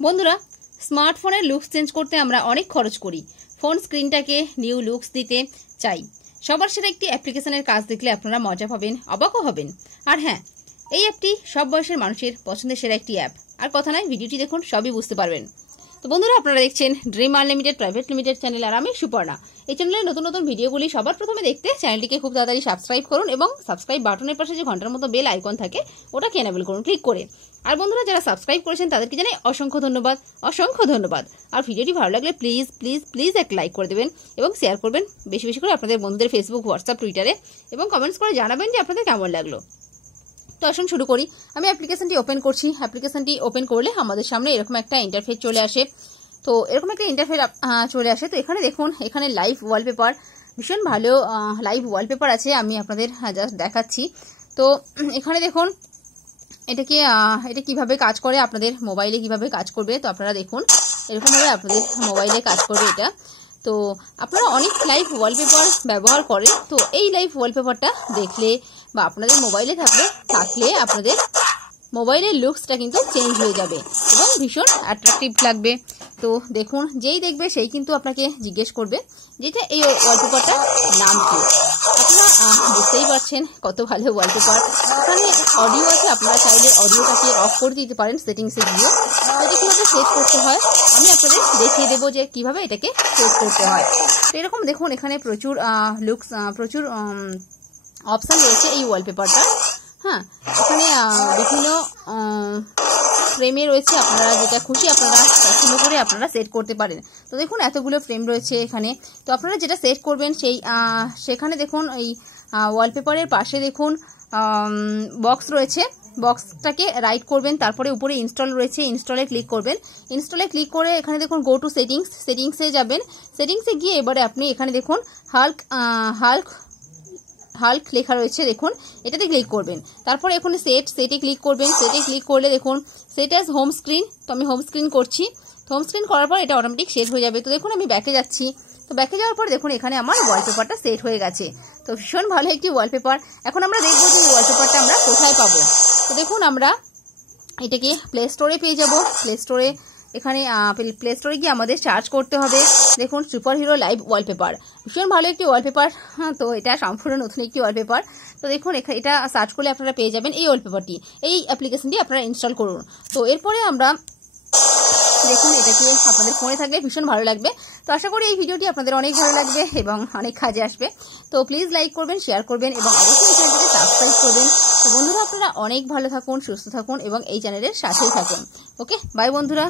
বন্ধুরা, স্মার্টফোনের looks change করতে আমরা অনেক খরচ করি। ফোন স্ক্রিনটাকে নিউ লুকস দিতে চাই। সবার সেরা একটি অ্যাপ্লিকেশনের কাজ দেখলে আপনারা মজা পাবেন, অবাকও হবেন। আর হ্যাঁ, এই অ্যাপটি সব বয়সের মানুষের পছন্দের সেরা একটি অ্যাপ। আর কথা নয়, ভিডিওটি দেখুন, সবই বুঝতে পারবেন। তো বন্ধুরা, আপনারা দেখছেন dream unlimited private limited channel, আর আমি সুপর্ণা। এই চ্যানেলের নতুন নতুন ভিডিওগুলি সবার প্রথমে দেখতে চ্যানেলটিকে খুব তাড়াতাড়ি সাবস্ক্রাইব করুন এবং সাবস্ক্রাইব বাটনের পাশে যে ঘন্টার মতো বেল আইকন থাকে ওটাকে এনেবল করুন ক্লিক করে। আর বন্ধুরা, যারা সাবস্ক্রাইব করেছেন তাদেরকে জানাই অসংখ্য ধন্যবাদ, অসংখ্য ধন্যবাদ। আর ভিডিওটি ভালো লাগলে প্লিজ প্লিজ প্লিজ একটা লাইক করে দেবেন এবং শেয়ার করবেন বেশি বেশি করে আপনাদের বন্ধুদের ফেসবুক, হোয়াটসঅ্যাপ, টুইটারে, এবং কমেন্টস করে জানাবেন যে আপনাদের কেমন লাগলো। তো আসুন শুরু করি। আমি অ্যাপ্লিকেশনটি ওপেন করছি। অ্যাপ্লিকেশনটি ওপেন করলে আমাদের সামনে এরকম একটা ইন্টারফেস চলে আসে। তো এরকম একটা ইন্টারফেস চলে আসে। তো এখানে দেখুন, এখানে লাইভ ওয়ালপেপার, ভীষণ ভালো লাইভ ওয়ালপেপার আছে। আমি আপনাদের জাস্ট দেখাচ্ছি। তো এখানে দেখুন এটা কিভাবে কাজ করে, আপনাদের মোবাইলে কিভাবে কাজ করবে। তো আপনারা দেখুন, এরকমভাবে আপনাদের মোবাইলে কাজ করবে এটা। তো আপনারা অনেক লাইভ ওয়ালপেপার ব্যবহার করেন। তো এই লাইভ ওয়ালপেপারটা দেখলে বা আপনাদের মোবাইলে থাকলে আপনাদের মোবাইলের লুকসটা কিন্তু চেঞ্জ হয়ে যাবে এবং ভীষণ অ্যাট্রাকটিভ লাগবে। তো দেখুন, যেই দেখবে সেই কিন্তু আপনাকে জিজ্ঞেস করবে যেটা এই ওয়ালপেপারটার নাম কি। আপনারা বুঝতেই পারছেন কত ভালো ওয়ালপেপার। এখানে অডিও আছে, আপনারা চাইলে অডিওটাকে অফ করে দিতে পারেন সেটিংসে গিয়ে। এটা কীভাবে সেট করতে হয় আমি আপনাদের দেখিয়ে দেবো যে কিভাবে এটাকে সেট করতে হয়। তো এরকম দেখুন, এখানে প্রচুর অপশান রয়েছে এই ওয়ালপেপারটা। হ্যাঁ, এখানে বিভিন্ন ফ্রেমে রয়েছে, আপনারা যেটা খুশি আপনারা পছন্দ করে আপনারা সেট করতে পারেন। তো দেখুন, এতগুলো ফ্রেম রয়েছে এখানে। তো আপনারা যেটা সেট করবেন সেখানে দেখুন এই ওয়ালপেপারের পাশে দেখুন বক্স রয়েছে। বক্সটাকে রাইট করবেন, তারপরে উপরে ইনস্টল রয়েছে, ইনস্টলে ক্লিক করবেন। ইনস্টলে ক্লিক করে এখানে দেখুন গো টু সেটিংসে যাবেন। সেটিংসে গিয়ে এবারে আপনি এখানে দেখুন হাল্ক লেখা রয়েছে, দেখুন এটাতে ক্লিক করবেন। তারপর এখানে সেটে ক্লিক করবেন। সেটে ক্লিক করলে দেখুন সেট অ্যাজ হোম স্ক্রিন। তো আমি হোম স্ক্রিন করছি। তো হোম স্ক্রিন করার পর এটা অটোমেটিক সেট হয়ে যাবে। তো দেখুন আমি ব্যাকে যাচ্ছি। তো ব্যাকে যাওয়ার পর দেখুন এখানে আমার ওয়ালপেপারটা সেট হয়ে গেছে। তো ভীষণ ভালো একটি ওয়ালপেপার। এখন আমরা দেখবো যে ওয়ালপেপারটা আমরা কোথায় পাবো। তো দেখুন, আমরা এটাকে প্লে স্টোরে পেয়ে যাব। এখানে প্লে স্টোরে গিয়ে আমাদের সার্চ করতে হবে। দেখুন, সুপার হিরো লাইভ ওয়ালপেপার, ভীষণ ভালো একটি ওয়ালপেপার। তো এটা সম্পূর্ণ নতুন একটি ওয়ালপেপার। তো দেখুন এটা সার্চ করলে আপনারা পেয়ে যাবেন এই ওয়ালপেপারটি। এই অ্যাপ্লিকেশনটি আপনারা ইনস্টল করুন। তো এরপরে আমরা দেখুন এটাকে আপনাদের ফোনে থাকলে ভীষণ ভালো লাগবে। তো আশা করি এই ভিডিওটি আপনাদের অনেক ভালো লাগবে এবং অনেক কাজে আসবে। তো প্লিজ লাইক করবেন, শেয়ার করবেন এবং অবশ্যই এই চ্যানেলটিকে সাবস্ক্রাইব করবেন। তো বন্ধুরা, আপনারা অনেক ভালো থাকুন, সুস্থ থাকুন এবং এই চ্যানেলের সাথেই থাকুন। ওকে, বাই বন্ধুরা।